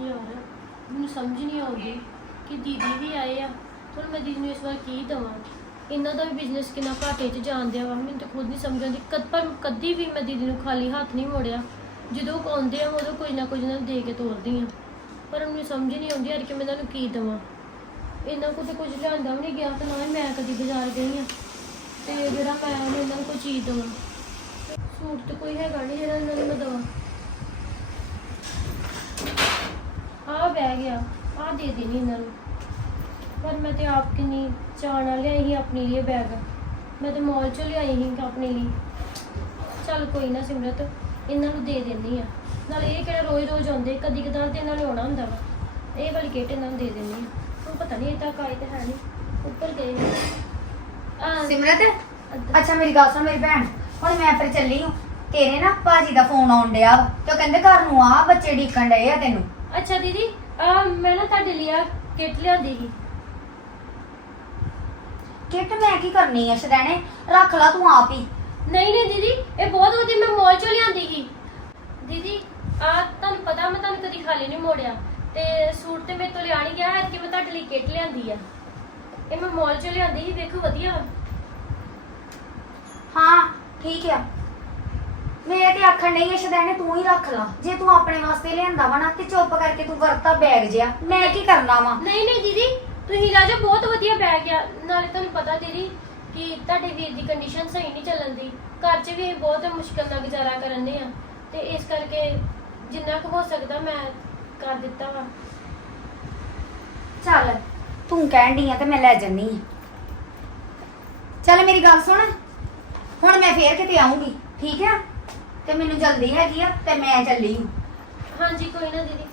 ਯਾਰ ਮੈਨੂੰ ਸਮਝ ਨਹੀਂ ਆਉਂਦੀ ਕਿ ਦੀਦੀ ਵੀ ਆਏ ਆ। ਹੁਣ ਮੈਂ ਦੀਦੀ ਨੂੰ ਇਸ ਵਾਰ ਕੀ ਦਵਾਂ? ਇਹਨਾਂ ਦਾ ਵੀ ਬਿਜ਼ਨਸ ਕਿੰਨਾ ਘਾਟੇ 'ਚ ਜਾਂਦਿਆ ਵਾ। ਮੈਨੂੰ ਤਾਂ ਖੁਦ ਨਹੀਂ ਸਮਝ ਆਉਂਦੀ। ਕਦ ਪਰ ਕਦੀ ਵੀ ਮੈਂ ਦੀਦੀ ਨੂੰ ਖਾਲੀ ਹੱਥ ਨਹੀਂ ਮੋੜਿਆ। ਜਦੋਂ ਉਹ ਆਉਂਦੇ ਆ, ਮੈਂ ਉਦੋਂ ਕੁਝ ਨਾ ਕੁਝ ਇਹਨਾਂ ਨੂੰ ਦੇ ਕੇ ਤੋਰਦੀ ਆ। ਪਰ ਮੈਨੂੰ ਸਮਝ ਨਹੀਂ ਆਉਂਦੀ ਯਾਰ ਕਿ ਮੈਂ ਇਹਨਾਂ ਨੂੰ ਕੀ ਦਵਾਂ। ਇਹਨਾਂ ਕੋਲ ਤਾਂ ਕੁਝ ਲਿਆਂਦਾ ਵੀ ਨਹੀਂ ਗਿਆ ਤੇ ਨਾ ਹੀ ਮੈਂ ਕਦੀ ਬਾਜ਼ਾਰ ਗਈ ਆ। ਤੇ ਜਿਹੜਾ ਮੈਂ ਉਹਨੂੰ ਇਹਨਾਂ ਨੂੰ ਕੋਈ ਚੀਜ਼ ਦਵਾਂ। ਸੂਟ ਤੇ ਕੋਈ ਹੈਗਾ ਨਹੀਂ ਜਿਹੜਾ ਇਹਨਾਂ ਨੂੰ ਮੈਂ ਦਵਾਂ ਆ ਬਹਿ ਗਿਆ ਆ ਦੇ ਦੇਣੀ ਇਹਨਾਂ ਨੂੰ। ਪਰ ਮੈਂ ਤੇ ਆਪ ਕਿੰਨੀ ਨਾਲ ਲਿਆਈ ਸੀ ਆਪਣੇ ਲਈ ਬੈਗ ਮੈਂ ਤੇ ਮਾਲ ਚੋਂ ਲਿਆਈ ਸੀ ਆਪਣੇ ਲਈ। ਚੱਲ ਕੋਈ ਨਾ ਸਿਮਰਤ ਇਹਨਾਂ ਨੂੰ ਦੇ ਦਿੰਨੀ ਆ ਨਾਲ ਇਹ ਕਿਹੜਾ ਰੋਜ਼ ਰੋਜ਼ ਆਉਂਦੇ ਕਦੀ ਕਦਾਰ ਤੇ ਇਹਨਾਂ ਨੇ ਆਉਣਾ ਹੁੰਦਾ ਵਾ। ਇਹ ਵਾਲੀ ਕਿਟ ਇਹਨਾਂ ਨੂੰ ਦੇ ਦਿੰਨੀ ਆ ਹੁਣ ਪਤਾ ਨਹੀਂ ਇਹ ਤਾਂ ਕਾਇ ਤੇ ਹੈ ਨਹੀਂ ਉੱਪਰ ਗਏ ਨੇ। ਆ ਸਿਮਰਤ? ਅੱਛਾ ਮੇਰੀ ਗੱਲ ਸੁਣ ਮੇਰੀ ਭੈਣ। ਹੁਣ ਮੈਂ ਫਿਰ ਚੱਲੀ ਹਾਂ। ਤੇਰੇ ਨਾ ਭਾਜੀ ਦਾ ਫੋਨ ਆਉਣ ਡਿਆ ਵਾ ਤੇ ਉਹ ਕਹਿੰਦੇ ਘਰ ਨੂੰ ਆ ਬੱਚੇ ਢੀਕਣ ਡਏ ਆ ਤੈਨੂੰ। ਅੱਛਾ ਦੀਦੀ ਆ ਮੈਂ ਨਾ ਤੁਹਾਡੇ ਲਈ ਆ ਕਿਟ ਲਿਆਂਦੀ ਸੀ। ਕਿੱਟ ਮੈਂ ਕੀ ਕਰਨੀ ਆ ਸ਼ਦੈਣੇ ਰੱਖ ਲਾ ਤੂੰ ਆਪ ਹੀ। ਨਹੀਂ ਨਹੀਂ ਦੀਦੀ ਇਹ ਬਹੁਤ ਵਧੀਆ ਮੈਂ ਮਾਲ ਚੋਂ ਲਿਆਂਦੀ ਸੀ। ਦੀਦੀ ਆ ਤੁਹਾਨੂੰ ਪਤਾ ਮੈਂ ਤੁਹਾਨੂੰ ਕਦੀ ਖਾਲੀ ਨਹੀਂ ਮੋੜਿਆ। ਤੇ ਸੂਟ ਤੇ ਮੇਰੇ ਤੋਂ ਲਿਆ ਨਹੀਂ ਗਿਆ ਹੈ ਕਿ ਮੈਂ ਤੁਹਾਡੇ ਲਈ ਕਿੱਟ ਲਿਆਂਦੀ ਆ। ਇਹ ਮੈਂ ਮਾਲ ਚੋਂ ਲਿਆਂਦੀ ਸੀ ਵੇਖੋ ਵਧੀਆ। ਵਾ। ਹਾਂ ਠੀਕ ਆ। ਮੈਂ ਤੇ ਆਖਣ ਨਹੀਂ ਸ਼ਦੈਣੇ ਤੂੰ ਹੀ ਰੱਖ ਲਾ। ਜੇ ਤੂੰ ਆਪਣੇ ਵਾਸਤੇ ਲਿਆਂਦਾ ਵਾ ਨਾ ਤੇ ਚੁੱਪ ਕਰਕੇ ਤੂੰ ਵਰਤਾ ਬੈਗ ਜਿਆ ਮੈਂ ਕੀ ਕਰਨਾ ਵਾ? ਨਹੀਂ ਨਹੀਂ ਦੀਦੀ ਤੁਸੀਂ ਰਾਜਾ ਬਹੁਤ ਵਧੀਆ ਬੈਗ ਆ। ਨਾਲੇ ਤੁਹਾਨੂੰ ਪਤਾ ਦੀਦੀ ਕਿ ਤੁਹਾਡੇ ਵੀਰ ਦੀ ਕੰਡੀਸ਼ਨ ਸਹੀ ਨਹੀਂ ਚੱਲਣ ਦੀ। ਘਰ 'ਚ ਵੀ ਇਹ ਬਹੁਤ ਮੁਸ਼ਕਲ ਨਾਲ ਗੁਜ਼ਾਰਾ ਕਰਨ ਦੇ ਆ। ਤੇ ਇਸ ਕਰਕੇ ਜਿੰਨਾ ਕੁ ਹੋ ਸਕਦਾ ਮੈਂ ਕਰ ਦਿੱਤਾ ਵਾ। ਚੱਲ ਤੂੰ ਕਹਿਣ ਡਈ ਆ ਤੇ ਮੈਂ ਲੈ ਜੰਨੀ ਚੱਲ ਮੇਰੀ ਗੱਲ ਸੁਣ। ਹੁਣ ਮੈਂ ਫੇਰ ਕਿਤੇ ਆਉਂਗੀ ਠੀਕ ਆ? ਤੇ ਮੈਨੂੰ ਜਲਦੀ ਹੈਗੀ ਆ ਤੇ ਮੈਂ ਚੱਲੀ। ਹੂੰ ਹਾਂਜੀ ਕੋਈ ਨਾ ਦੀਦੀ।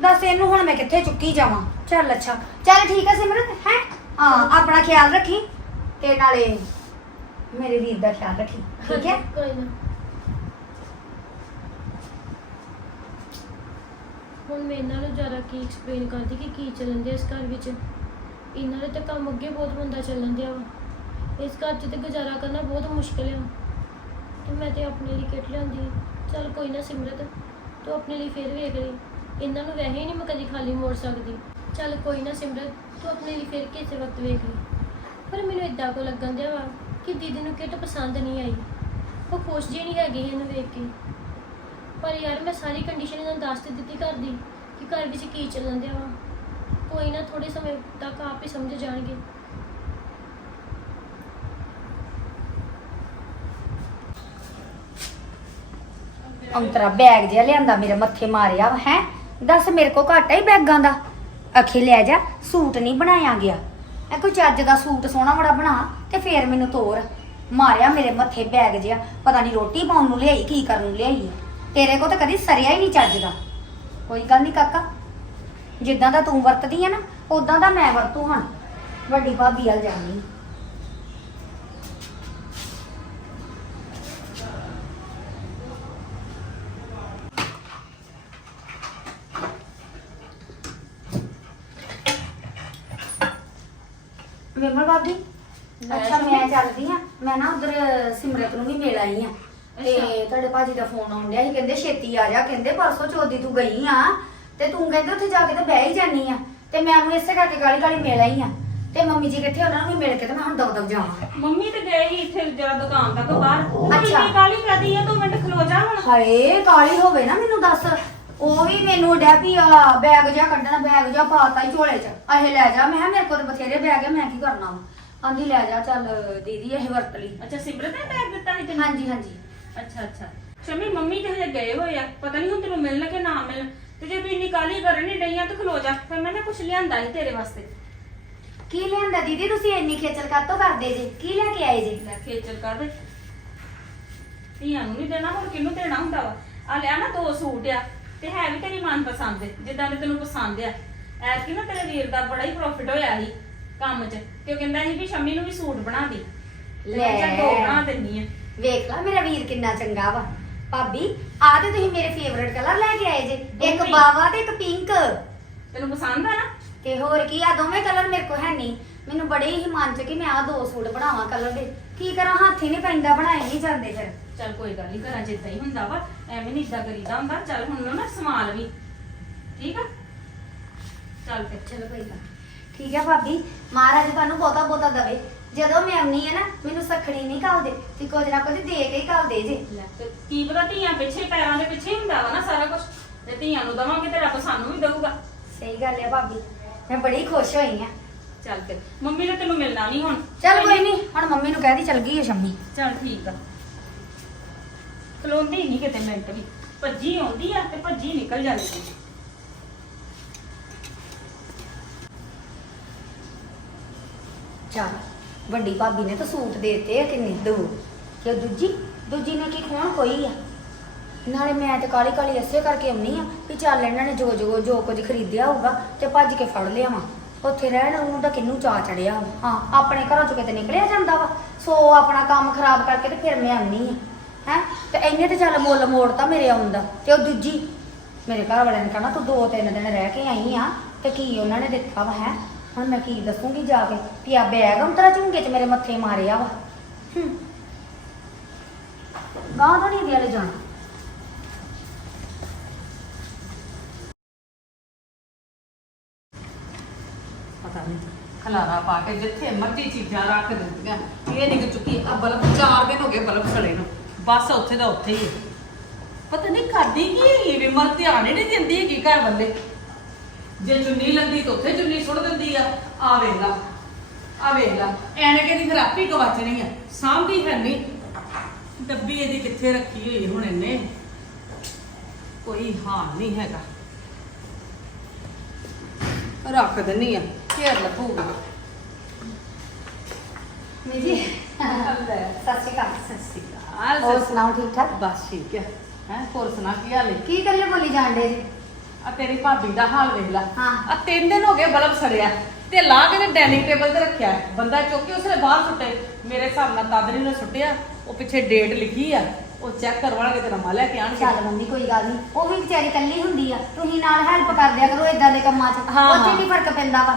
ਦੱਸ ਇਹਨੂੰ ਹੁਣ ਮੈਂ ਕਿੱਥੇ ਚੁੱਕੀ ਜਾਵਾਂ? ਚੱਲ ਅੱਛਾ। ਚੱਲ ਠੀਕ ਆ ਸਿਮਰਤ ਹੈ? ਹਾਂ ਆਪਣਾ ਖਿਆਲ ਰੱਖੀ ਤੇ ਨਾਲੇ ਮੇਰੇ ਵੀਰ ਦਾ ਖਿਆਲ ਰੱਖੀ ਠੀਕ ਹੈ? ਹਾਂਜੀ, ਕੋਈ ਨਾ। ਹੁਣ ਮੈਂ ਇਹਨਾਂ ਨੂੰ ਜ਼ਿਆਦਾ ਕੀ ਐਕਸਪਲੇਨ ਕਰਦੀ ਕਿ ਕੀ ਚੱਲਣ ਦਿਆ ਇਸ ਘਰ ਵਿੱਚ। ਇਹਨਾਂ ਦੇ ਤਾਂ ਕੰਮ ਅੱਗੇ ਬਹੁਤ ਮੰਦਾ ਚੱਲਣ ਦਿਆ ਵਾ। ਇਸ ਘਰ 'ਚ ਤੇ ਗੁਜ਼ਾਰਾ ਕਰਨਾ ਬਹੁਤ ਮੁਸ਼ਕਿਲ ਆ। ਤੇ ਮੈਂ ਤੇ ਆਪਣੇ ਲਈ ਕਿੱਟ ਲਿਆਂਦੀ ਆ। ਚੱਲ ਕੋਈ ਨਾ ਸਿਮਰਤ, ਤੂੰ ਆਪਣੇ ਲਈ ਫੇਰ ਵੇਖ ਲਈ। ਇਹਨਾਂ ਨੂੰ ਵੈਸੇ ਹੀ ਨਹੀਂ ਮੈਂ ਕਦੀ ਖਾਲੀ ਮੋੜ ਸਕਦੀ। ਚੱਲ ਕੋਈ ਨਾ ਸਿਮਰਤ, ਤੂੰ ਆਪਣੇ ਲਈ ਫੇਰ ਕਿਸੇ ਵਕਤ ਵੇਖ ਲਈ। ਪਰ ਮੈਨੂੰ ਇਦਾਂ ਕੋ ਲੱਗਣ ਦਿਆ ਵਾ ਕਿ ਦੀਦੀ ਨੂੰ ਕਿੱਟ ਪਸੰਦ ਨਹੀਂ ਆਈ। ਉਹ ਖੁਸ਼ ਜਿਹੀ ਨਹੀਂ ਹੈਗੀ ਇਹਨੂੰ ਵੇਖ ਕੇ। ਪਰ ਯਾਰ ਮੈਂ ਸਾਰੀ ਕੰਡੀਸ਼ਨ ਇਹਨਾਂ ਨੂੰ ਦੱਸ ਤੇ ਦਿੱਤੀ ਘਰ ਦੀ ਕਿ ਘਰ ਵਿੱਚ ਕੀ ਚੱਲਣ ਦਿਆ ਵਾ। ਕੋਈ ਨਾ ਥੋੜੇ ਸਮੇਂ ਤੱਕ ਆਪ ਹੀ ਸਮਝ ਜਾਣਗੇ। ਅੰਤਰਾ ਬੈਗ ਜਿਹਾ ਲਿਆਂਦਾ, ਮੇਰੇ ਮੱਥੇ ਮਾਰਿਆ ਹੈ? ਦੱਸ ਮੇਰੇ ਕੋ ਘਾਟਾ ਹੀ ਬੈਗਾਂ ਦਾ? ਅਖੇ ਲੈ ਜਾ, ਸੂਟ ਨਹੀਂ ਬਣਾਇਆ ਗਿਆ। ਐ ਕੋਈ ਚੱਜ ਦਾ ਸੂਟ ਸੋਹਣਾ ਬੜਾ ਬਣਾ ਤੇ ਫੇਰ ਮੈਨੂੰ ਤੋਰ। ਮਾਰਿਆ ਮੇਰੇ ਮੱਥੇ ਬੈਗ ਜਿਹਾ, ਪਤਾ ਨਹੀਂ ਰੋਟੀ ਪਾਉਣ ਨੂੰ ਲਿਆਈ, ਕੀ ਕਰਨ ਨੂੰ ਲਿਆਈ ਤੇਰੇ ਕੋ ਤਾਂ ਕਦੀ ਸਰਿਆ ਹੀ ਨਹੀਂ ਚੱਜ ਦਾ। ਕੋਈ ਗੱਲ ਨਹੀਂ ਕਾਕਾ, ਜਿੱਦਾਂ ਦਾ ਤੂੰ ਵਰਤਦੀ ਆ ਨਾ ਉਦਾਂ ਦਾ ਮੈਂ ਵਰਤੂ ਹਾਂ। ਵੱਡੀ ਭਾਬੀ ਵੱਲ ਜਾਣੀ। ਵਿਮਲ ਭਾਬੀ ਲੈ ਅੱਛਾ। ਮੈਂ ਚੱਲਦੀ ਆ। ਮੈਂ ਨਾ ਉਧਰ ਸਿਮਰਤ ਨੂੰ ਵੀ ਮਿਲ ਆਈ ਆ। ਤੇ। ਤੁਹਾਡੇ ਭਾਜੀ ਦਾ ਫੋਨ ਆਉਣ ਡਿਆ ਸੀ ਕਹਿੰਦੇ ਛੇਤੀ ਆ ਜਾ ਕਹਿੰਦੇ ਪਰਸੋਂ ਚੌਥੀ ਤੂੰ ਗਈ ਆ। ਤੇ ਤੂੰ ਕਹਿੰਦੇ ਉੱਥੇ ਜਾ ਕੇ ਤਾਂ ਬਹਿ ਹੀ ਜਾਨੀ ਆ। ਤੇ ਮੈਂ ਉਹਨੂੰ ਇਸੇ ਕਰਕੇ ਗਾਲੀ ਗਾਲੀ ਮਿਲ ਆਈ ਆ। ਤੇ ਮੰਮੀ ਜੀ ਕਿੱਥੇ ਉਹਨਾਂ ਨੂੰ ਵੀ ਮਿਲ ਕੇ ਤੇ ਮੈਂ ਹੁਣ ਦਵ ਦਵ ਜਾਵਾਂ। ਮੰਮੀ ਤੇ ਗਏ ਸੀ ਇੱਥੇ ਜਰਾ ਦੁਕਾਨ ਤੱਕ ਬਾਹਰ। ਅੱਛਾ। ਕਾਲੀ ਕਰਦੀ ਆ ਤੂੰ ਮਿੰਟ ਖਲੋ ਜਾ ਹੁਣ। ਹਾਏ ਕਾਲੀ ਹੋਵੇ ਨਾ ਮੈਨੂੰ ਦੱਸ। ਉਹ ਵੀ ਮੈਨੂੰ ਡੈ ਵੀ ਆ ਬੈਗ ਜਿਹਾ ਕੱਢਣਾ ਬੈਗ ਜਿਹਾ ਪਾਤਾ ਹੀ ਝੋਲੇ 'ਚ। ਇਹ ਲੈ ਜਾ ਮੈਂ ਕਿਹਾ ਮੇਰੇ ਕੋਲ ਤਾਂ ਬਥੇਰੇ ਬੈਗ ਆ ਮੈਂ ਕੀ ਕਰਨਾ ਵਾ? ਆਂਦੀ ਲੈ ਜਾ ਚੱਲ ਦੀਦੀ ਇਹ ਵਰਤ ਲਈ। ਅੱਛਾ ਸਿਮਰਤ ਨੇ ਬੈਗ ਦਿੱਤਾ ਸੀ ਤੈਨੂੰ? ਹਾਂਜੀ ਹਾਂਜੀ। ਅੱਛਾ ਅੱਛਾ। ਸ਼ਮੀ ਮੰਮੀ ਤੇ ਹਜੇ ਗਏ ਹੋਏ ਆ। ਪਤਾ ਨਹੀਂ ਹੁਣ ਤੈਨੂੰ ਮਿਲਣ ਕਿ ਨਾ ਮਿਲਣ। ਤੇ ਜੇ ਤੂੰ ਇੰਨੀ ਕਾਲੀ ਕਰਨ ਨਹੀਂ ਡਈ ਆ ਤਾਂ ਖਲੋ ਜਾ। ਫਿਰ ਮੈਂ ਨਾ ਕੁਝ ਲਿਆਂਦਾ ਸੀ ਤੇਰੇ ਵਾਸਤੇ। ਕੀ ਲਿਆਂਦਾ ਦੀਦੀ? ਤੁਸੀਂ ਇੰਨੀ ਖੇਚਲ ਕਾਤੋਂ ਕਰਦੇ ਜੇ? ਕੀ ਲੈ ਕੇ ਆਏ ਜੇ? ਲੈ ਖੇਚਲ ਕਰ ਦੇ। ਧੀਆਂ ਨੂੰ ਨਹੀਂ ਦੇਣਾ ਹੋਰ ਕਿਹਨੂੰ ਦੇਣਾ ਹੁੰਦਾ ਵਾ? ਆ ਲਿਆ ਨਾ ਦੋ ਸੂਟ ਆ। ਤੇ ਹੈ ਵੀ ਤੇਰੀ ਮਨਪਸੰਦ ਦੇ ਜਿੱਦਾਂ ਦੇ ਤੈਨੂੰ ਪਸੰਦ ਆ। ਐਤਕੀ ਨਾ ਤੇਰੇ ਵੀਰ ਦਾ ਬੜਾ ਹੀ ਪ੍ਰੋਫਿਟ ਹੋਇਆ ਸੀ ਕੰਮ 'ਚ ਤੇ ਉਹ ਕਹਿੰਦਾ ਸੀ ਵੀ ਸ਼ਮੀ ਨੂੰ ਵੀ ਸੂਟ ਬਣਾ ਦੇ। ਲੈ ਚੱਲ ਦੋ ਬਣਾ ਦਿੰਨੀ ਆ। ਵੇਖ ਲਾ ਮੇਰਾ ਵੀਰ ਕਿੰਨਾ ਚੰਗਾ ਵਾ। ਭਾਬੀ ਆ ਤੇ ਤੁਸੀਂ ਮੇਰੇ ਫੇਵਰਟ ਕਲਰ ਲੈ ਕੇ ਆਏ ਜੇ ਇੱਕ ਦੋਵੇਂ। ਬਾਵਾ ਤੇ ਇੱਕ ਪਿੰਕ ਤੈਨੂੰ ਪਸੰਦ ਆ ਨਾ? ਤੇ ਹੋਰ ਕੀ ਆ ਦੋਵੇਂ ਕਲਰ ਮੇਰੇ ਕੋਲ ਹੈ ਨਹੀਂ। ਮੈਨੂੰ ਬੜੇ ਹੀ ਮਨ ਚ ਕਿ ਮੈਂ ਆ ਦੋ ਸੂਟ ਬਣਾਵਾਂ ਕਲਰ ਦੇ। ਕੀ ਕਰਾਂ ਹੱਥ ਹੀ ਨਹੀਂ ਪੈਂਦਾ ਬਣਾਏ ਨਹੀਂ ਜਾਂਦੇ ਫਿਰ। ਚੱਲ ਕੋਈ ਗੱਲ ਨਹੀਂ ਘਰਾਂ 'ਚ ਇਦਾਂ ਹੀ ਹੁੰਦਾ ਵਾ ਐਵੇਂ ਨਹੀਂ ਇਦਾਂ ਕਰੀਦਾ ਹੁੰਦਾ ਚੱਲ ਹੁਣ ਨਾ ਸੰਭਾਲ ਵੀ ਠੀਕ ਆ? ਚੱਲ ਫਿਰ। ਚਲੋ ਕੋਈ ਗੱਲ ਠੀਕ ਹੈ ਭਾਬੀ ਮਹਾਰਾਜ ਤੁਹਾਨੂੰ ਬਹੁਤਾ ਬਹੁਤਾ ਦਵੇ। ਜਦੋਂ ਮੈਂ ਆਉਣੀ ਹੈ ਨਾ ਮੈਨੂੰ ਸਖਣੀ ਨਹੀਂ ਘੱਲਦੇ ਤੇ ਕੁਝ ਨਾ ਕੁਝ ਦੇ ਕੇ ਹੀ ਘੱਲਦੇ ਜੇ। ਲੈ ਤੇ ਕੀ ਪਤਾ ਧੀਆਂ ਪਿੱਛੇ ਪੈਰਾਂ ਦੇ ਪਿੱਛੇ ਹੀ ਹੁੰਦਾ ਵਾ ਨਾ ਸਾਰਾ ਕੁਝ ਤੇ ਧੀਆਂ ਨੂੰ ਦਵਾਂਗੇ ਤੇ ਰੱਬ ਸਾਨੂੰ ਵੀ ਦਊਗਾ। ਸਹੀ ਗੱਲ ਹੈ ਭਾਬੀ ਮੈਂ ਬੜੀ ਖੁਸ਼ ਹੋਈ ਆ। ਚੱਲ ਫਿਰ ਮੰਮੀ ਨੇ ਤੈਨੂੰ ਮਿਲਣਾ ਨਹੀਂ ਹੁਣ। ਚਲ ਕੋਈ ਨਹੀਂ ਹੁਣ ਮੰਮੀ ਨੂੰ ਕਹਿ ਦੀ ਚਲ ਗਈ ਹੈ ਸ਼ੰਮੀ। ਚੱਲ ਠੀਕ ਆ। ਖਲੋਂਦੀ ਨਹੀਂ ਕਿਤੇ ਮਿੰਟ ਵੀ। ਭੱਜੀ ਆਉਂਦੀ ਆ ਤੇ ਭੱਜੀ ਨਿਕਲ ਜਾਂਦੀ ਆ। ਚੱਲ, ਵੱਡੀ ਭਾਬੀ ਨੇ ਤਾਂ ਸੂਟ ਦੇਤੇ ਆ ਕਿੰਨੇ ਦੋ ਤੇ ਦੂਜੀ ਦੂਜੀ ਨੇ ਕੀ ਖੋਣ ਕੋਈ ਆ। ਨਾਲੇ ਮੈਂ ਤੇ ਕਾਲੀ ਕਾਲੀ ਐਸੇ ਕਰਕੇ ਆਉਣੀ ਆ ਵੀ ਚੱਲ ਇਹਨਾਂ ਨੇ ਜੋ ਜੋ ਜੋ ਕੁਝ ਖਰੀਦਿਆ ਹੋਊਗਾ ਤੇ ਭੱਜ ਕੇ ਫੜ ਲਿਆਵਾਂ। ਉੱਥੇ ਰਹਿਣ ਉਹਨੂੰ ਤਾਂ ਕਿੰਨੂੰ ਚਾ ਚੜਿਆ ਵਾ। ਹਾਂ, ਆਪਣੇ ਘਰੋਂ ਚੋਂ ਕਿਤੇ ਨਿਕਲਿਆ ਜਾਂਦਾ ਵਾ? ਸੋ ਆਪਣਾ ਕੰਮ ਖਰਾਬ ਕਰਕੇ ਤੇ ਫਿਰ ਮੈਂ ਆਉਣੀ ਆ। ਹੈ? ਤੇ ਇੰਨੇ ਤੇ ਚੱਲ ਮੁੱਲ ਮੋੜਤਾ ਮੇਰੇ ਆਉਣ ਦਾ ਤੇ ਉਹ ਦੂਜੀ ਮੇਰੇ ਘਰ ਵਾਲਿਆਂ ਨੇ ਕਹਿਣਾ, ਤੂੰ ਦੋ ਤਿੰਨ ਦਿਨ ਰਹਿ ਕੇ ਆਈ ਆ ਤੇ ਕੀ ਉਹਨਾਂ ਨੇ ਦਿੱਤਾ ਵਾ, ਹੈ? ਹੁਣ ਮੈਂ ਕੀ ਦੱਸੂਗੀ ਜਾ ਕੇ ਕਿ ਆ ਬੈਗ ਅੰਤਰਾ ਝੁੰਗੇ ਚ ਮੇਰੇ ਮੱਥੇ ਮਾਰਿਆ ਵਾ। ਹੂੰ। ਗਾਂ ਤੋਂ ਨਹੀਂ ਦਿਆ ਜਾਣਾ। ਪਤਾ ਨਹੀਂ ਖਲਾਰਾ ਪਾ ਕੇ ਜਿੱਥੇ ਮਰਜ਼ੀ ਚੀਜ਼ਾਂ ਰੱਖ ਦਿੰਦੀਆਂ, ਇਹ ਨਹੀਂ ਕਿ ਚੁੱਕੀ ਆ ਬਲਬ 4 ਦਿਨ ਹੋ ਗਏ ਬਲਬ ਸੜੇ ਨੂੰ। ਬਸ ਉੱਥੇ ਦਾ ਉੱਥੇ ਹੀ। ਹੈ। ਪਤਾ ਨਹੀਂ ਕਰਦੀ ਕੀ ਹੈਗੀ ਵਿਮਲ ਧਿਆਨ ਹੀ ਨਹੀਂ ਦਿੰਦੀ ਹੈਗੀ ਘਰ ਬੰਦੇ ਜੇ ਚੁੰਨੀ ਲੰਦੀ ਤਾਂ ਉੱਥੇ ਚੁੰਨੀ ਸੁੱਟ ਦਿੰਦੀ ਆ। ਆ ਵੇਲਾ ਆ ਵੇਲਾ ਐਨਕੇ ਦੀ ਖਰਾਪੀ ਗਵਾਚਣੀ ਆ। ਸਾਂਭੀ ਹੈ ਨਹੀਂ ਡੱਬੀ ਇਹਦੀ ਕਿੱਥੇ ਰੱਖੀ ਹੋਈ ਹੁਣ ਇਹਨੇ? ਕੋਈ ਹਾਲ ਨਹੀਂ ਹੈਗਾ। ਰੱਖ ਦਿੰਨੀ ਆ ਘੇਰ ਲੱਭੂਗੀ ਮੀ ਜੀ ਸਤਿ ਸ਼੍ਰੀ ਅਕਾਲ। ਸਤਿ ਸ਼੍ਰੀ ਅਕਾਲ। ਹੋਰ ਸੁਣਾਓ ਠੀਕ ਠਾਕ? ਬਸ ਠੀਕ ਹੈ। ਹੈ ਹੋਰ ਸੁਣਾ ਕੀ ਹਾਲ ਹੈ? ਕੀ ਕਰੀਏ ਬੋਲੀ ਜਾਂਦੇ ਜੀ? ਆ ਤੇਰੀ ਭਾਬੀ ਦਾ ਹਾਲ ਵੇਖ ਲੈ। ਹਾਂ। ਆ ਤਿੰਨ ਦਿਨ ਹੋ ਗਏ ਬਲਬ ਸੜਿਆ। ਤੇ ਲਾ ਕੇ ਤੇ ਡਾਈਨਿੰਗ ਟੇਬਲ ਤੇ ਰੱਖਿਆ ਹੈ। ਬੰਦਾ ਚੁੱਕ ਕੇ ਉਸਨੇ ਬਾਹਰ ਸੁੱਟੇ ਮੇਰੇ ਹਿਸਾਬ ਨਾਲ ਤਾਦਰੀ ਨੇ ਸੁੱਟਿਆ। ਉਹ ਪਿੱਛੇ ਡੇਟ ਲਿਖੀ ਆ। ਉਹ ਚੈੱਕ ਕਰਵਾਣਗੇ ਤੇ ਨਮਾ ਲੈ ਕੇ ਆਣਗੇ। ਚੱਲ ਮੰਮੀ ਕੋਈ ਗੱਲ ਨਹੀਂ ਉਹ ਵੀ ਵਿਚਾਰੀ ਕੱਲੀ ਹੁੰਦੀ ਆ। ਤੁਸੀਂ ਨਾਲ ਹੈਲਪ ਕਰ ਦਿਆ ਕਰੋ ਇਦਾਂ ਦੇ ਕੰਮਾਂ 'ਚ। ਹਾਂ, ਉੱਥੇ। ਨਹੀਂ ਫ਼ਰਕ ਪੈਂਦਾ ਵਾ?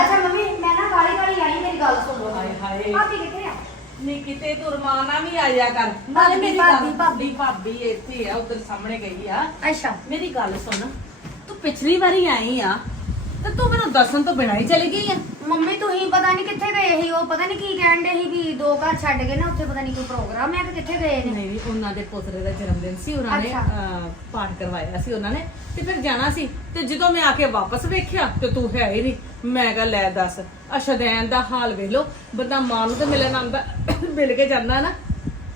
ਅੱਛਾ ਮੰਮੀ ਮੈਂ ਨਾ ਕਾਲੀ ਕਾਲੀ ਆਈ ਮੇਰੀ ਗੱਲ ਸੁਣ। ਲਓ ਹਾਏ ਹਾਏ। ਭਾਬੀ ਕਿੱਥੇ ਨਹੀਂ ਕਿਤੇ ਤੂੰ ਰਮਾਨਾ ਵੀ ਆਇਆ ਕਰ। ਭਾਬੀ, ਮੇਰੀ ਭਾਬੀ, ਭਾਬੀ। ਭਾਬੀ ਇੱਥੇ ਆ ਉਧਰ ਸਾਹਮਣੇ ਗਈ ਆ। ਅੱਛਾ। ਮੇਰੀ ਗੱਲ ਸੁਣ ਤੂੰ ਪਿਛਲੀ ਵਾਰੀ ਆਈ ਆ ਤੇ ਤੂੰ ਮੈਨੂੰ ਦੱਸਣ ਤੋਂ ਬਿਨਾਂ ਹੀ ਚਲੀ ਗਈ ਆ। ਮੰਮੀ ਤੁਸੀਂ ਪਤਾ ਨਹੀਂ ਕਿੱਥੇ ਗਏ ਸੀ ਉਹ ਪਤਾ ਨਹੀਂ ਕੀ ਕਹਿਣ ਦੇ ਸੀ ਵੀ ਦੋ ਘਰ ਛੱਡ ਕੇ ਨਾ ਉੱਥੇ ਪਤਾ ਨਹੀਂ ਕੋਈ ਪ੍ਰੋਗਰਾਮ ਹੈ ਕਿ ਕਿੱਥੇ ਗਏ ਨੇ। ਨਹੀਂ ਉਹਨਾਂ ਦੇ ਪੁੱਤਰੇ ਦਾ ਜਨਮ ਦਿਨ ਸੀ ਉਹਨਾਂ ਨੇ। ਅਹ, ਪਾਠ ਕਰਵਾਇਆ ਸੀ ਉਹਨਾਂ ਨੇ ਤੇ ਫਿਰ ਜਾਣਾ ਸੀ। ਤੇ ਜਦੋਂ ਮੈਂ ਆ ਕੇ ਵਾਪਸ ਵੇਖਿਆ ਤੇ ਤੂੰ ਹੈ ਹੀ ਨਹੀਂ। ਮੈਂ ਕਿਹਾ ਲੈ ਦੱਸ ਅਸ਼ਦੈਨ ਦਾ ਹਾਲ ਵੇਖ ਲੋ ਬੰਦਾ ਮਾਂ ਨੂੰ ਤੇ ਮਿਲਣ ਆਂਦਾ ਮਿਲ ਕੇ ਜਾਂਦਾ ਨਾ।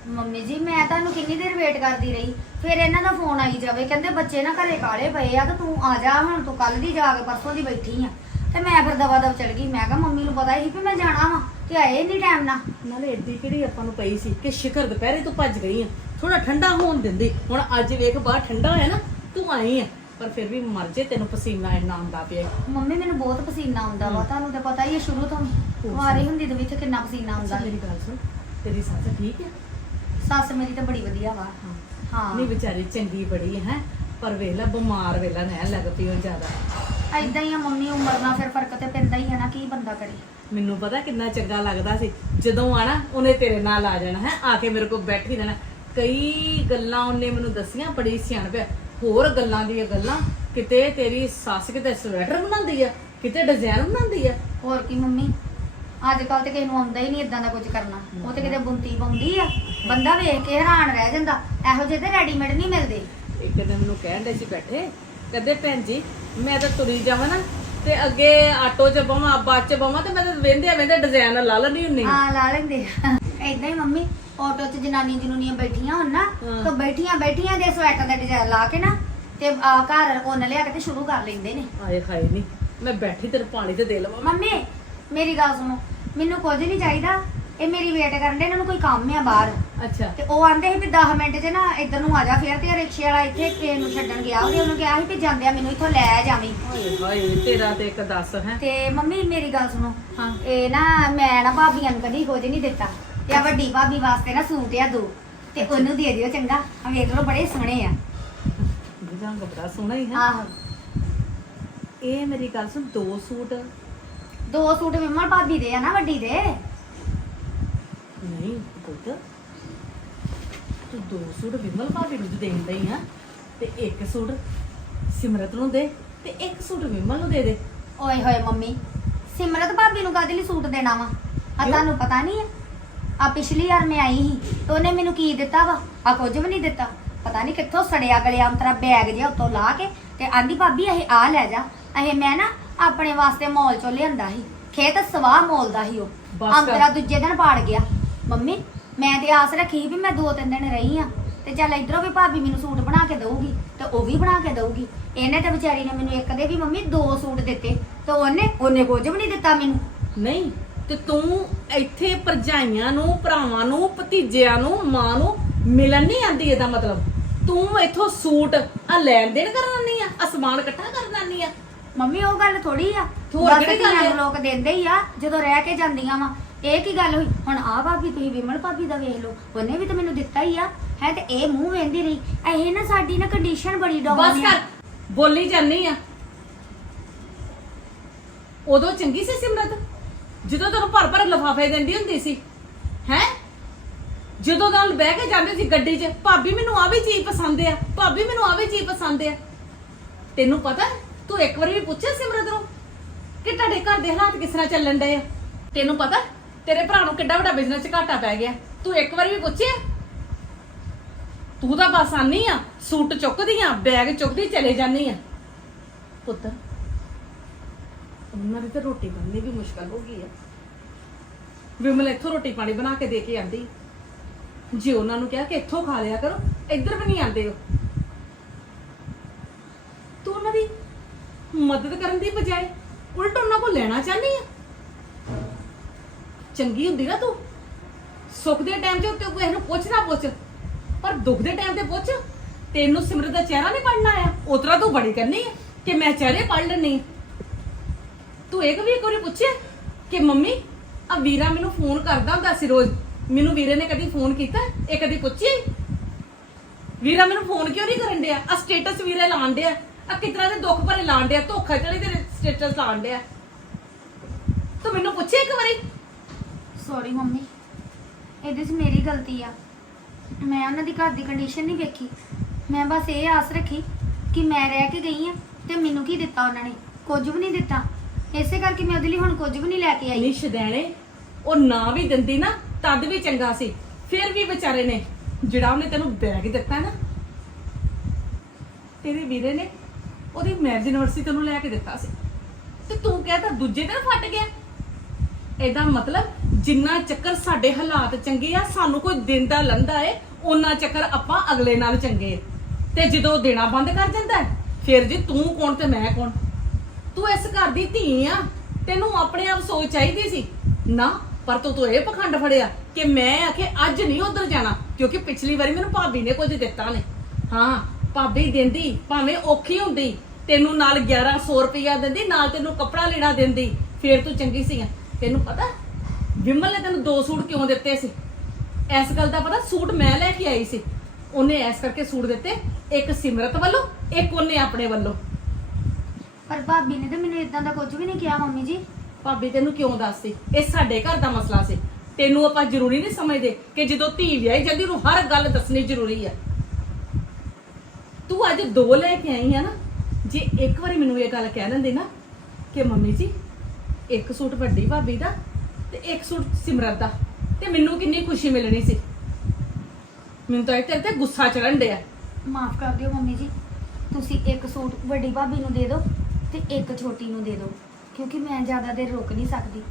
ਮੰਮੀ ਜੀ ਮੈਂ ਤੁਹਾਨੂੰ ਕਿੰਨੀ ਦੇਰ ਵੇਟ ਕਰਦੀ ਰਹੀ। ਫਿਰ ਇਹਨਾਂ ਦਾ ਫੋਨ ਆਈ ਜਾਵੇ ਕਹਿੰਦੇ ਬੱਚੇ ਨਾ ਘਰੇ ਕਾਲੇ ਪਏ ਆ ਤੇ ਤੂੰ ਆ ਜਾ ਹੁਣ ਤੂੰ ਕੱਲ ਦੀ ਜਾ ਕੇ ਪਰਸੋਂ ਦੀ ਬੈਠੀ ਆ। ਤੇ ਮੈਂ ਫਿਰ ਦਵਾ ਦਵ ਚਲ ਗਈ। ਮੈਂ ਕਿਹਾ ਮੰਮੀ ਨੂੰ ਪਤਾ ਸੀ ਵੀ ਮੈਂ ਜਾਣਾ ਵਾ ਤੇ ਆਏ ਨਹੀਂ ਟਾਈਮ ਨਾਲ। ਨਾਲੇ ਏਡੀ ਕਿਹੜੀ ਆਪਾਂ ਨੂੰ ਪਈ ਸੀ ਕਿ ਸ਼ਿਖਰ ਦੁਪਹਿਰੇ ਤੂੰ ਭੱਜ ਗਈ ਆ। ਥੋੜਾ ਠੰਡਾ ਹੋਣ ਦਿੰਦੀ। ਹੁਣ ਅੱਜ ਵੇਖ ਬਾਹਰ ਠੰਡਾ ਹੋਇਆ ਨਾ ਤੂੰ ਆਈ ਆ। ਪਰ ਫਿਰ ਵੀ ਮਰ ਜੇ ਤੈਨੂੰ ਪਸੀਨਾ ਇੰਨਾ ਆਉਂਦਾ ਪਿਆ। ਮੰਮੀ ਮੈਨੂੰ ਬਹੁਤ ਪਸੀਨਾ ਆਉਂਦਾ ਵਾ। ਤੁਹਾਨੂੰ ਤੇ ਪਤਾ ਹੀ ਹੈ ਸ਼ੁਰੂ ਤੋਂ ਕੁਆਰੀ ਹੁੰਦੀ ਦੇ ਵਿੱਚ ਕਿੰਨਾ ਪਸੀਨਾ ਆਉਂਦਾ। ਮੇਰੀ ਗੱਲ ਸੁਣ। ਤੇਰੀ ਸੱਸ ਠੀਕ ਹੈ ਸੱਸ ਮੇਰੀ ਤਾਂ ਬੜੀ ਵਧੀਆ ਵਾ। ਹਾਂ। ਨਹੀਂ ਵਿਚਾਰੀ ਚੰਗੀ ਬੜੀ ਹੈ। ਪਰ ਵੇਲਾ ਬਿਮਾਰ ਵੇਲਾ ਰਹਿਣ ਲੱਗ ਪਈ ਉਹ ਜ਼ਿਆਦਾ। ਐਦਾਂ ਹੀ ਆ ਮੰਮੀ ਉਮਰ ਨਾਲ ਫਿਰ ਫ਼ਰਕ ਤੇ ਪੈਂਦਾ ਹੀ ਆ ਨਾ ਕੀ ਬੰਦਾ ਕਰੇ। ਮੈਨੂੰ ਪਤਾ ਕਿੰਨਾ ਚੰਗਾ ਲੱਗਦਾ ਸੀ। ਜਦੋਂ ਆਣਾ ਉਹਨੇ ਤੇਰੇ ਨਾਲ ਆ ਜਾਣਾ ਹੈ। ਆ ਕੇ ਮੇਰੇ ਕੋਲ ਬੈਠੀ ਰਹਿਣਾ। ਕਈ ਗੱਲਾਂ ਉਹਨੇ ਮੈਨੂੰ ਦੱਸੀਆਂ ਬੜੀ ਸਿਆਣਪ ਹੈ ਹੋਰ ਗੱਲਾਂ ਦੀਆਂ ਗੱਲਾਂ ਕਿਤੇ ਤੇਰੀ ਸੱਸ ਕਿਤੇ ਸਵੈਟਰ ਬਣਾਉਂਦੀ ਆ ਕਿਤੇ ਡਿਜ਼ਾਈਨ ਬਣਾਉਂਦੀ ਆ। ਹੋਰ ਕੀ ਮੰਮੀ ਅੱਜ ਕੱਲ ਤੇ ਕਿਸੇ ਨੂੰ ਆਉਂਦਾ ਹੀ ਨਹੀਂ ਇਦਾਂ ਦਾ ਕੁਝ ਕਰਨਾ। ਉਹ ਤੇ ਕਿਤੇ ਬੁੰਤੀ ਪਾਉਂਦੀ ਆ। ਬੰਦਾ ਵੇਖ ਕੇ ਹੈਰਾਨ ਰਹਿ ਜਾਂਦਾ। ਇਹੋ ਜਿਹੇ ਤੇ ਰੈਡੀਮੇਡ ਨਹੀਂ ਮਿਲਦੇ। ਇੱਕ ਦਿਨ ਮੈਨੂੰ ਕਹਿਣ ਦੇ ਸੀ ਬੈਠੇ ਕਹਿੰਦੇ ਭੈਣ ਜੀ ਮੈਂ ਤਾਂ ਤੁਰੀ ਜਾਵਾਂ ਨਾ ਤੇ ਅੱਗੇ ਆਟੋ 'ਚ ਬਵਾਂ ਬੱਸ 'ਚ ਬਵਾਂ ਤੇ ਮੈਂ ਤਾਂ ਵੇਂਦੇ ਵੇਂਦੇ ਡਿਜ਼ਾਈਨ ਲਾ ਲੈਣੀ ਹੁੰਨੀ। ਹਾਂ ਲਾ ਲੈਂਦੇ ਐਦਾਂ ਹੀ ਮੰਮੀ ਆਟੋ 'ਚ ਜਨਾਨੀ ਜਨੂਨੀਆਂ ਬੈਠੀਆਂ ਹੋਣ ਨਾ ਹਾਂ। ਤਾਂ ਬੈਠੀਆਂ ਬੈਠੀਆਂ ਦੇ ਸਵੈਟਰ ਦਾ ਡਿਜ਼ਾਈਨ ਲਾ ਕੇ ਨਾ ਤੇ ਆ ਘਰ ਉਹਨ ਲਿਆ ਕੇ ਤੇ ਸ਼ੁਰੂ ਕਰ ਲੈਂਦੇ ਨੇ। ਆਏ ਹਾਏ ਨਹੀਂ ਮੈਂ ਬੈਠੀ ਤੇਰੇ ਪਾਣੀ ਤੇ ਦੇ ਲਵਾਂ। ਮੰਮੀ ਮੇਰੀ ਗੱਲ ਸੁਣੋ ਮੈਨੂੰ ਕੁਝ ਨਹੀਂ ਚਾਹੀਦਾ। ਇਹ ਮੇਰੀ ਵੇਟ ਕਰਨ ਦੇ ਇਹਨਾਂ ਨੂੰ ਕੋਈ ਕੰਮ ਆ ਬਾਹਰ। ਅੱਛਾ। ਤੇ ਉਹ ਆਂਦੇ ਸੀ ਵੀ 10 ਮਿੰਟ 'ਚ ਨਾ ਇੱਧਰ ਨੂੰ ਆ ਜਾ ਫੇਰ ਤੇ ਰਿਕਸ਼ੇ ਵਾਲਾ ਇੱਥੇ ਟ੍ਰੇਨ ਨੂੰ ਛੱਡਣ ਗਿਆ। ਉਹਨੇ ਉਹਨੂੰ ਕਿਹਾ ਸੀ ਵੀ ਜਾਂਦਿਆਂ ਮੈਨੂੰ ਇੱਥੋਂ ਲੈ ਜਾਵੀਂ। ਹਾਏ ਹਾਏ ਤੇਰਾ ਤੇ ਇੱਕ ਦੱਸ ਹੈ। ਤੇ ਮੰਮੀ ਮੇਰੀ ਗੱਲ ਸੁਣੋ। ਹਾਂ। ਇਹ ਨਾ ਮੈਂ ਨਾ ਭਾਬੀਆਂ ਨੂੰ ਕਦੀ ਕੁਝ ਨਹੀਂ ਦਿੱਤਾ। ਤੇ ਆ ਵੱਡੀ ਭਾਬੀ ਵਾਸਤੇ ਨਾ ਸੂਟ ਆ ਦੋ ਤੇ ਉਹਨੂੰ ਦੇ ਦਿਓ ਚੰਗਾ ਆ ਵੇਖ ਲਓ ਬੜੇ ਸੋਹਣੇ ਆ। ਰੰਗ ਬੜਾ ਸੋਹਣਾ ਹੀ ਹੈ ਆਹੋ। ਇਹ ਮੇਰੀ ਗੱਲ ਸੁਣ ਦੋ ਸੂਟ। ਦੋ ਸੂਟ ਵਿਮਲ ਭਾਬੀ ਦੇ ਆ ਨਾ ਵੱਡੀ ਦੇ। ਨਹੀਂ ਪੁੱਤ ਤੂੰ ਦੋ ਸੂਟ ਵਿਮਲ ਭਾਬੀ ਨੂੰ ਦੇਣ ਡਈ ਆ ਤੇ ਇੱਕ ਸੂਟ ਸਿਮਰਤ ਨੂੰ ਦੇ ਤੇ ਇੱਕ ਸੂਟ ਵਿਮਲ ਨੂੰ ਦੇ ਦੇ। ਓਏ ਹੋਏ ਮੰਮੀ ਸਿਮਰਤ ਭਾਬੀ ਨੂੰ ਕਾਹਦੇ ਲਈ ਸੂਟ ਦੇਣਾ ਵਾ? ਆ ਕਿਉਂ? ਤੁਹਾਨੂੰ ਪਤਾ ਨਹੀਂ ਆ। ਆ ਪਿਛਲੀ ਵਾਰ ਮੈਂ ਆਈ ਸੀ ਤੇ ਉਹਨੇ ਮੈਨੂੰ ਕੀ ਦਿੱਤਾ ਵਾ? ਆ ਕੁਝ ਵੀ ਨਹੀਂ ਦਿੱਤਾ। ਪਤਾ ਨਹੀਂ ਕਿੱਥੋਂ ਸੜਿਆ ਗਲਿਆ ਅੰਤਰਾ ਬੈਗ ਜਿਹਾ ਉੱਤੋਂ ਲਾ ਕੇ ਤੇ ਆਂਦੀ ਭਾਬੀ ਇਹ ਆ ਲੈ ਜਾ। ਇਹ ਮੈਂ ਨਾ ਆਪਣੇ ਵਾਸਤੇ ਮੌਲ ਚੋਂ ਲਿਆਂਦਾ ਸੀ। ਖੇਤ ਸਵਾਹ ਮੌਲ ਦਾ ਸੀ ਉਹ। ਬਸ ਕਰ। ਅੰਤਰਾ ਦੂਜੇ ਦਿਨ ਪਾੜ ਗਿਆ। ਮੰਮੀ ਮੈਂ ਤੇ ਆਸ ਰੱਖੀ ਸੀ ਵੀ ਮੈਂ ਦੋ ਤਿੰਨ ਦਿਨ ਰਹੀ ਆ ਤੇ ਚੱਲ ਇਧਰੋਂ ਵੀ ਭਾਬੀ ਮੈਨੂੰ ਸੂਟ ਬਣਾ ਕੇ ਦਊਗੀ ਤੇ ਉਹ ਵੀ ਬਣਾ ਕੇ ਦਊਗੀ। ਇਹਨੇ ਤੇ ਵਿਚਾਰੀ ਨੇ ਮੈਨੂੰ ਇੱਕ ਦੇ ਵੀ ਮੰਮੀ ਦੋ ਸੂਟ ਦਿੱਤੇ ਤੇ ਉਹਨੇ ਉਹਨੇ ਕੁਝ ਵੀ ਨਹੀਂ ਦਿੱਤਾ ਮੈਨੂੰ। ਨਹੀਂ ਤੇ ਤੂੰ ਇੱਥੇ ਪਰਜਾਈਆਂ ਨੂੰ ਭਰਾਵਾਂ ਨੂੰ ਭਤੀਜਿਆਂ ਨੂੰ ਮਾਂ ਨੂੰ ਮਿਲਣ ਨਹੀਂ ਆਂਦੀ ਇਹਦਾ ਮਤਲਬ? ਤੂੰ ਇੱਥੋਂ ਸੂਟ ਆ ਲੈਣ ਦੇਣ ਕਰਨ ਆਨੀ ਆ? ਅਸਮਾਨ ਇਕੱਠਾ ਕਰਨ ਆਨੀ ਆ? ਮੰਮੀ ਉਹ ਗੱਲ ਥੋੜੀ ਆ। ਹੋਰ ਦਸ ਕਿਹੜੀ ਗੱਲ ਧੀਆਂ ਆ? ਨੂੰ ਲੋਕ ਦਿੰਦੇ ਹੀ ਆ ਜਦੋਂ ਰਹਿ ਕੇ ਜਾਂਦੀਆਂ ਵਾ। ਇਹ ਕੀ ਗੱਲ ਹੋਈ? ਹੁਣ ਆ ਭਾਬੀ ਤੁਸੀਂ ਵਿਮਲ ਭਾਬੀ ਦਾ ਵੇਖ ਲਓ। ਉਹਨੇ ਵੀ ਤਾਂ ਮੈਨੂੰ ਦਿੱਤਾ ਹੀ ਆ। ਹੈ ਤੇ ਇਹ ਮੂੰਹ ਵੇਂਦੀ ਰਹੀ। ਇਹ ਨਾ ਸਾਡੀ ਨਾ ਕੰਡੀਸ਼ਨ ਬੜੀ ਡਾਊਨ ਬਸ ਕਰ ਬੋਲੀ ਜਾਨੀ ਆ। ਉਦੋਂ ਚੰਗੀ ਸੀ ਸਿਮਰਤ? ਜਦੋਂ ਤੈਨੂੰ ਭਰ ਭਰ ਲਫਾਫੇ ਦਿੰਦੀ ਹੁੰਦੀ ਸੀ, ਹੈ? ਜਦੋਂ ਨਾਲ ਬਹਿ ਕੇ ਜਾਂਦੇ ਸੀ ਗੱਡੀ 'ਚ, ਭਾਬੀ ਮੈਨੂੰ ਆ ਵੀ ਚੀਜ਼ ਪਸੰਦ ਆ, ਭਾਬੀ ਮੈਨੂੰ ਆ ਵੀ ਚੀਜ਼ ਪਸੰਦ ਆ। ਤੈਨੂੰ ਪਤਾ, ਤੂੰ ਇੱਕ ਵਾਰੀ ਵੀ ਪੁੱਛਿਆ ਸਿਮਰਤ ਨੂੰ ਕਿ ਤੁਹਾਡੇ ਘਰ ਦੇ ਹਾਲਾਤ ਕਿਸ ਤਰ੍ਹਾਂ ਚੱਲਣ ਡਏ ਆ? ਤੈਨੂੰ ਪਤਾ, ਤੇਰੇ ਭਰਾ ਨੂੰ ਕਿੱਡਾ ਵੱਡਾ ਬਿਜ਼ਨਸ 'ਚ ਘਾਟਾ ਪੈ ਗਿਆ। ਤੂੰ ਇੱਕ ਵਾਰੀ ਵੀ ਪੁੱਛਿਆ? ਤੂੰ ਤਾਂ ਬਸ ਆਨੀ ਆ, ਸੂਟ ਚੁੱਕਦੀ ਆ ਬੈਗ ਚੁੱਕਦੀ, ਚਲੇ ਜਾਨੀ ਆ। ਪੁੱਤ ਉਹਨਾਂ ਦੀ ਤਾਂ ਰੋਟੀ ਬਣਨੀ ਵੀ ਮੁਸ਼ਕਲ ਹੋ ਗਈ ਆ। ਵਿਮਲ ਇੱਥੋਂ ਰੋਟੀ ਪਾਣੀ ਬਣਾ ਕੇ ਦੇ ਕੇ ਆਂਦੀ। ਜੇ ਉਹਨਾਂ ਨੂੰ ਕਿਹਾ ਕਿ ਇੱਥੋਂ ਖਾ ਲਿਆ ਕਰੋ, ਇੱਧਰ ਵੀ ਨਹੀਂ ਆਂਦੇ ਉਹ। ਤੂੰ ਉਹਨਾਂ ਦੀ ਮਦਦ ਕਰਨ ਦੀ ਬਜਾਏ ਉਲਟ ਉਹਨਾਂ ਕੋਲ ਲੈਣਾ ਚਾਹਨੀ ਆ? ਚੰਗੀ ਹੁੰਦੀ ਨਾ ਤੂੰ। ਸੁੱਖ ਦੇ ਟਾਈਮ 'ਚ ਤੇ ਇਹਨੂੰ ਪੁੱਛ ਨਾ ਪੁੱਛ। ਪਰ ਦੁੱਖ ਦੇ ਟਾਈਮ ਤੇ ਪੁੱਛ। ਤੈਨੂੰ ਸਿਮਰਤ ਦਾ ਚਿਹਰਾ ਨਹੀਂ ਪੜਨਾ ਆਇਆ। ਉਤਰਾ ਤੂੰ ਬੜੀ ਕਰਨੀ ਆ ਕਿ ਮੈਂ ਚਿਹਰੇ ਪੜ ਲੈਣੀ ਤੂੰ ਇੱਕ ਵੀ ਇੱਕ ਵਾਰੀ ਪੁੱਛਿਆ ਕਿ ਮੰਮੀ, ਆ ਵੀਰਾ ਮੈਨੂੰ ਫੋਨ ਕਰਦਾ ਹੁੰਦਾ ਸੀ ਰੋਜ਼। ਮੈਨੂੰ ਵੀਰੇ ਨੇ ਕਦੀ ਫੋਨ ਕੀਤਾ? ਇਹ ਕਦੀ ਪੁੱਛਿਆ? ਵੀਰਾ ਮੈਨੂੰ ਫੋਨ ਕਿਉਂ ਨਹੀਂ ਕਰਨ ਡਿਆ? ਆ ਸਟੇਟਸ ਵੀਰੇ ਲਾਣ ਡਿਆ। ਆ ਕਿਤਨਾ ਦੇ ਦੁੱਖ ਭਰੇ ਲਾਣ ਡਿਆ, ਧੋਖਾ ਚੜੀ ਤੇਰੇ ਸਟੇਟਸ ਲਾਣ ਡਿਆ। ਤੂੰ ਮੈਨੂੰ ਪੁੱਛਿਆ ਇੱਕ ਵਾਰੀ? ਸੌਰੀ ਮੰਮੀ, ਇਹਦੇ 'ਚ ਮੇਰੀ ਗਲਤੀ ਆ। ਮੈਂ ਉਹਨਾਂ ਦੀ ਘਰ ਦੀ ਕੰਡੀਸ਼ਨ ਨਹੀਂ ਵੇਖੀ। ਮੈਂ ਬਸ ਇਹ ਆਸ ਰੱਖੀ ਕਿ ਮੈਂ ਰਹਿ ਕੇ ਗਈ ਆ ਤੇ ਮੈਨੂੰ ਕੀ ਦਿੱਤਾ ਉਹਨਾਂ ਨੇ? ਕੁਝ ਵੀ ਨਹੀਂ ਦਿੱਤਾ। ਇਸੇ ਕਰਕੇ ਮੈਂ ਉਹਦੇ ਲਈ ਹੁਣ ਕੁਝ ਵੀ ਨਹੀਂ ਲੈ ਕੇ ਆਈ। ਨਿਸ਼ ਦੇਣੇ ਉਹ ਨਾ ਵੀ ਦਿੰਦੀ ਨਾ ਤਦ ਵੀ ਚੰਗਾ ਸੀ। ਫਿਰ ਵੀ ਵਿਚਾਰੇ ਨੇ ਜਿਹੜਾ ਉਹਨੇ ਤੈਨੂੰ ਬੈਗ ਦਿੱਤਾ ਨਾ ਤੇਰੇ ਵੀਰੇ ਨੇ ਉਹਦੀ ਮੈਰਿਜ ਯੂਨੀਵਰਸਿਟੀ ਤੈਨੂੰ ਲੈ ਕੇ ਦਿੱਤਾ ਸੀ। ਤੇ ਤੂੰ ਕਹਿੰਦਾ ਦੂਜੇ ਦਿਨ ਫਟ ਗਿਆ। ਇਹਦਾ ਮਤਲਬ ਜਿੰਨਾ ਚੱਕਰ ਸਾਡੇ ਹਾਲਾਤ ਚੰਗੇ ਆ ਸਾਨੂੰ ਕੋਈ ਦਿਨ ਦਾ ਲੰਦਾ ਏ ਉਹਨਾਂ ਚੱਕਰ ਆਪਾਂ ਅਗਲੇ ਨਾਲ ਚੰਗੇ ਆ। ਤੇ ਜਦੋਂ ਦੇਣਾ ਬੰਦ ਕਰ ਜਾਂਦਾ ਹੈ, ਫਿਰ ਜੀ ਤੂੰ ਕੌਣ ਤੇ ਮੈਂ ਕੌਣ? ਤੂੰ ਇਸ ਘਰ ਦੀ ਧੀ ਆ, ਤੈਨੂੰ ਆਪਣੇ ਆਪ ਸੋਚ ਚਾਹੀਦੀ ਸੀ। ਨਾ, ਪਰ ਤੂੰ ਤੂੰ ਇਹ ਪਖੰਡ ਫੜਿਆ ਕਿ ਮੈਂ ਆਖੇ ਅੱਜ ਨਹੀਂ ਉਧਰ ਜਾਣਾ, ਕਿਉਂਕਿ ਪਿਛਲੀ ਵਾਰੀ ਮੈਨੂੰ ਭਾਬੀ ਨੇ ਕੁਝ ਦਿੱਤਾ ਨੇ ਹਾਂ, ਭਾਬੀ ਦਿੰਦੀ, ਭਾਵੇਂ ਔਖੀ ਹੁੰਦੀ, ਤੈਨੂੰ ਨਾਲ 1100 ਰੁਪਇਆ ਦਿੰਦੀ, ਨਾਲ ਤੈਨੂੰ ਕੱਪੜਾ ਲੈਣਾ ਦਿੰਦੀ, ਫੇਰ ਤੂੰ ਚੰਗੀ ਸੀ ਤੈਨੂੰ ਪਤਾ, ਵਿਮਲ ਨੇ ਤੈਨੂੰ ਦੋ ਸੂਟ ਕਿਉਂ ਦਿੱਤੇ ਸੀ? ਇਸ ਗੱਲ ਦਾ ਪਤਾ, ਸੂਟ ਮੈਂ ਲੈ ਕੇ ਆਈ ਸੀ। ਉਹਨੇ ਐਸ ਕਰਕੇ ਸੂਟ ਦਿੱਤੇ, ਇੱਕ ਸਿਮਰਤ ਵੱਲੋਂ, ਇੱਕ ਉਹਨੇ ਆਪਣੇ ਵੱਲੋਂ। ਪਰ ਭਾਬੀ ਨੇ ਤਾਂ ਮੈਨੂੰ ਇਦਾਂ ਦਾ ਕੁਝ ਵੀ ਨਹੀਂ ਕਿਹਾ ਮੰਮੀ ਜੀ। ਭਾਬੀ ਤੈਨੂੰ ਕਿਉਂ ਦੱਸਦੀ ਇਹ ਸਾਡੇ ਘਰ ਦਾ ਮਸਲਾ ਸੀ। ਤੈਨੂੰ ਆਪਾਂ ਜ਼ਰੂਰੀ ਨਹੀਂ ਸਮਝਦੇ ਕਿ ਜਦੋਂ ਧੀ ਵਿਆਹੀ ਜਾਂਦੀ ਉਹਨੂੰ ਹਰ ਗੱਲ ਦੱਸਣੀ ਜ਼ਰੂਰੀ ਆ। ਤੂੰ ਅੱਜ ਦੋ ਲੈ ਕੇ ਆਈ ਆ ਨਾ ਜੇ ਇੱਕ ਵਾਰੀ ਮੈਨੂੰ ਇਹ ਗੱਲ ਕਹਿ ਦਿੰਦੇ ਨਾ ਕਿ ਮੰਮੀ ਜੀ ਇੱਕ ਸੂਟ ਵੱਡੀ ਭਾਬੀ ਦਾ ਤੇ ਇੱਕ ਸੂਟ ਸਿਮਰਤ ਦਾ ਤੇ ਮੈਨੂੰ ਕਿੰਨੀ ਖੁਸ਼ੀ ਮਿਲਣੀ ਸੀ। ਮੈਨੂੰ ਤਾਂ ਇਹ ਤੇਰੇ ਤੇ ਗੁੱਸਾ ਚੜਨ ਡਿਆ। ਮਾਫ ਕਰ ਦਿਓ ਮੰਮੀ ਜੀ ਤੁਸੀਂ ਇੱਕ ਸੂਟ ਵੱਡੀ ਭਾਬੀ ਨੂੰ ਦੇ ਦਿਓ ਤੇ ਇੱਕ ਛੋਟੀ ਨੂੰ ਦੇ ਦਿਓ ਕਿਉਂਕਿ ਮੈਂ ਜ਼ਿਆਦਾ ਦੇਰ ਰੁਕ ਨਹੀਂ ਸਕਦੀ।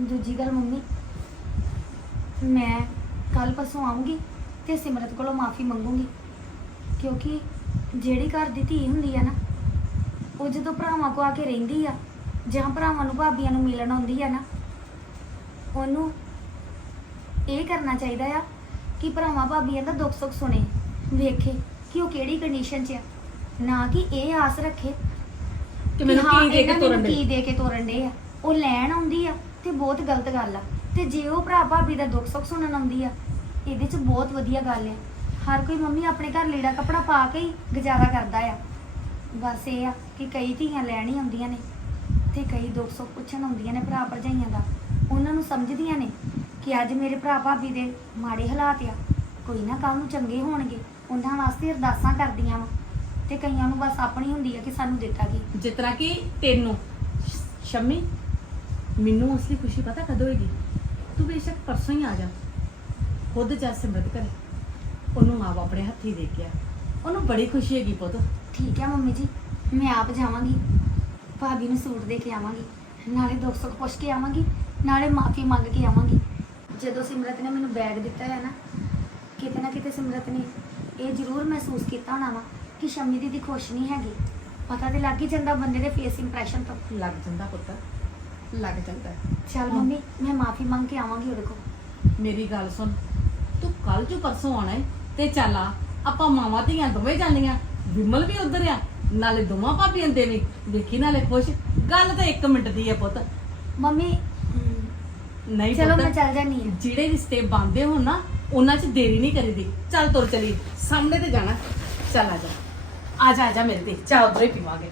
ਦੂਜੀ ਗੱਲ, ਮੰਮੀ, ਮੈਂ ਕੱਲ ਪਰਸੋਂ ਆਉਂਗੀ ਤੇ ਸਿਮਰਤ ਕੋਲੋਂ ਮਾਫੀ ਮੰਗੂੰਗੀ, ਕਿਉਂਕਿ ਜਿਹੜੀ ਘਰ ਦੀ ਧੀ ਹੁੰਦੀ ਆ ਨਾ, ਉਹ ਜਦੋਂ ਭਰਾਵਾਂ ਕੋ ਆ ਕੇ ਰਹਿੰਦੀ ਆ, ਜਾਂ ਭਰਾਵਾਂ ਨੂੰ ਭਾਬੀਆਂ ਨੂੰ ਮਿਲਣ ਆਉਂਦੀ ਆ ਨਾ, ਉਹਨੂੰ ਇਹ ਕਰਨਾ ਚਾਹੀਦਾ ਆ ਕਿ ਭਰਾਵਾਂ ਭਾਬੀਆਂ ਦਾ ਦੁੱਖ ਸੁੱਖ ਸੁਣੇ, ਵੇਖੇ ਕਿ ਉਹ ਕਿਹੜੀ ਕੰਡੀਸ਼ਨ 'ਚ ਆ। ਨਾ ਕਿ ਇਹ ਆਸ ਰੱਖੇ ਕਿ ਮੈਨੂੰ ਕੀ ਦੇ ਕੇ ਤੋਰਨ ਦੇ ਕੀ ਦੇ ਕੇ ਤੋਰਨ ਦੇ ਆ? ਉਹ ਲੈਣ ਆਉਂਦੀ ਆ ਤੇ ਬਹੁਤ ਗਲਤ ਗੱਲ ਆ। ਤੇ ਜੇ ਉਹ ਭਰਾ ਭਾਬੀ ਦਾ ਦੁੱਖ ਸੁੱਖ ਸੁਣਨ ਆਉਂਦੀ ਆ ਇਹਦੇ 'ਚ ਬਹੁਤ ਵਧੀਆ ਗੱਲ ਆ। ਹਰ ਕੋਈ ਮੰਮੀ ਆਪਣੇ ਘਰ ਲੀੜਾ ਕੱਪੜਾ ਪਾ ਕੇ ਹੀ ਗੁਜ਼ਾਰਾ ਕਰਦਾ ਆ। ਬਸ ਇਹ ਆ ਕਿ ਕਈ ਧੀਆਂ ਲੈਣ ਹੀ ਆਉਂਦੀਆਂ ਨੇ ਤੇ ਕਈ ਦੁੱਖ ਸੁੱਖ ਪੁੱਛਣ ਆਉਂਦੀਆਂ ਨੇ ਭਰਾ ਭਰਜਾਈਆਂ ਦਾ। ਉਹਨਾਂ ਨੂੰ ਸਮਝਦੀਆਂ ਨੇ ਕਿ ਅੱਜ ਮੇਰੇ ਭਰਾ ਭਾਬੀ ਦੇ ਮਾੜੇ ਹਾਲਾਤ ਆ। ਕੋਈ ਨਾ ਕੱਲ ਨੂੰ ਚੰਗੇ ਹੋਣਗੇ। ਉਹਨਾਂ ਵਾਸਤੇ ਅਰਦਾਸਾਂ ਕਰਦੀਆਂ ਵਾ। ਤੇ ਕਈਆਂ ਨੂੰ ਬਸ ਆਪਣੀ ਹੁੰਦੀ ਹੈ ਕਿ ਸਾਨੂੰ ਦਿੱਤਾ ਕੀ। ਜਿਸ ਤਰ੍ਹਾਂ ਕਿ ਤੈਨੂੰ ਸ਼ਮੀ ਮੈਨੂੰ ਅਸਲੀ ਖੁਸ਼ੀ ਪਤਾ ਕਦੋਂ ਹੋਏਗੀ? ਤੂੰ ਬੇਸ਼ੱਕ ਪਰਸੋਂ ਹੀ ਆ ਜਾ। ਖੁਦ ਜਾ ਸਿਮਰਤ ਕਰੇ ਉਹਨੂੰ ਮਾਂ ਆਪਣੇ ਹੱਥੀ ਦੇ ਕੇ ਆ। ਉਹਨੂੰ ਬੜੀ ਖੁਸ਼ੀ ਹੈਗੀ ਪੁੱਤ। ਠੀਕ ਹੈ ਮੰਮੀ ਜੀ ਮੈਂ ਆਪ ਜਾਵਾਂਗੀ। ਭਾਬੀ ਨੂੰ ਸੂਟ ਦੇ ਕੇ ਆਵਾਂਗੀ। ਨਾਲੇ ਦੁੱਖ ਸੁੱਖ ਪੁੱਛ ਕੇ ਆਵਾਂਗੀ। ਨਾਲੇ ਮਾਫੀ ਮੰਗ ਕੇ ਆਵਾਂਗੀ। ਜਦੋਂ ਸਿਮਰਤ ਨੇ ਮੈਨੂੰ ਬੈਗ ਦਿੱਤਾ ਹੈ ਨਾ ਕਿਤੇ ਨਾ ਕਿਤੇ ਸਿਮਰਤ ਨੇ ਇਹ ਜ਼ਰੂਰ ਮਹਿਸੂਸ ਕੀਤਾ ਹੋਣਾ ਵਾ ਕਿ ਸ਼ਮੀ ਦੀਦੀ ਖੁਸ਼ ਨਹੀਂ ਹੈਗੀ। ਪਤਾ ਤੇ ਲੱਗ ਹੀ ਜਾਂਦਾ ਬੰਦੇ ਦੇ ਫੇਸ ਇੰਪ੍ਰੈਸ਼ਨ ਤੋਂ। ਲੱਗ ਜਾਂਦਾ ਪੁੱਤ। ਲੱਗ ਜਾਂਦਾ। ਚੱਲ ਹਾਂ। ਮੰਮੀ ਮੈਂ ਮਾਫੀ ਮੰਗ ਕੇ ਆਵਾਂਗੀ ਉਹਦੇ ਕੋਲ। ਮੇਰੀ ਗੱਲ ਸੁਣ। ਤੂੰ ਕੱਲ ਜੋ ਪਰਸੋਂ ਆਣਾ ਏ ਤੇ ਚੱਲ ਆ ਆਪਾਂ ਮਾਵਾਂ ਧੀਆਂ ਦੋਵੇਂ ਜਾਂਦੀਆਂ। ਵਿਮਲ ਵੀ ਉਧਰ ਆ ਨਾਲੇ ਦੋਵਾਂ ਭਾਬੀਆਂ ਦੇ ਵੀ। ਵੇਖੀ ਨਾਲੇ ਖੁਸ਼। ਗੱਲ ਤਾਂ 1 ਮਿੰਟ ਦੀ ਆ ਪੁੱਤ। ਮੰਮੀ ਹਮ, ਨਹੀਂ ਚਲੋ ਪੁੱਤ। ਮੈਂ ਚੱਲ ਜਾਨੀ ਹਾਂ। ਜਿਹੜੇ ਰਿਸ਼ਤੇ ਬੰਦੇ ਹੋਣ ਨਾ ਉਹਨਾਂ 'ਚ ਦੇਰੀ ਨਹੀਂ ਕਰੀਦੀ। ਚੱਲ ਤੁਰ ਚਲੀ। ਸਾਹਮਣੇ ਤੇ ਜਾਣਾ। ਚੱਲ ਆ ਜਾ। ਆ ਜਾ ਆ ਜਾ ਮੇਰੇ ਚਾਹ ਉਧਰ ਹੀ ਪੀਵਾਂਗੇ।